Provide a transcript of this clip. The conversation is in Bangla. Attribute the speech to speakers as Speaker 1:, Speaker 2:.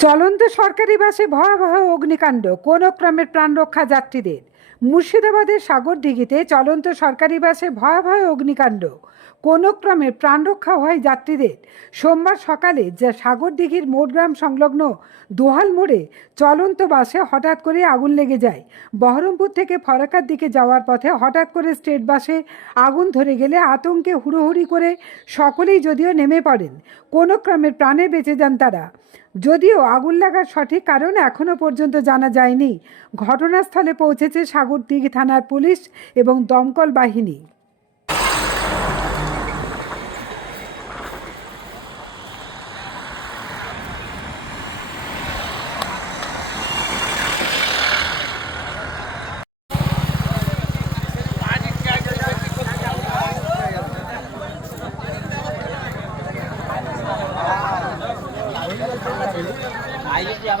Speaker 1: চলন্ত সরকারি বাসে ভয়াবহ অগ্নিকাণ্ড, কোন ক্রমের প্রাণ রক্ষা যাত্রীদের। মুর্শিদাবাদের সাগরদিঘিতে চলন্ত সরকারি বাসে ভয়াবহ অগ্নিকাণ্ড, কোন ক্রমে প্রাণ রক্ষা হয় যাত্রীদের। সোমবার সকালে যা সাগরদিঘির মোটগ্রাম সংলগ্ন দোহাল মোড়ে চলন্ত বাসে হঠাৎ করে আগুন লেগে যায়। বহরমপুর থেকে ফরাকার দিকে যাওয়ার পথে হঠাৎ করে স্টেট বাসে আগুন ধরে গেলে আতঙ্কে হুড়োহুড়ি করে সকলেই যদিও নেমে পড়েন, কোনো ক্রমের প্রাণে বেঁচে যান তারা। যদিও আগুন লাগার সঠিক কারণ এখনও পর্যন্ত জানা যায়নি। ঘটনাস্থলে পৌঁছেছে সাগরদিঘি থানার পুলিশ এবং দমকল বাহিনী।
Speaker 2: যাব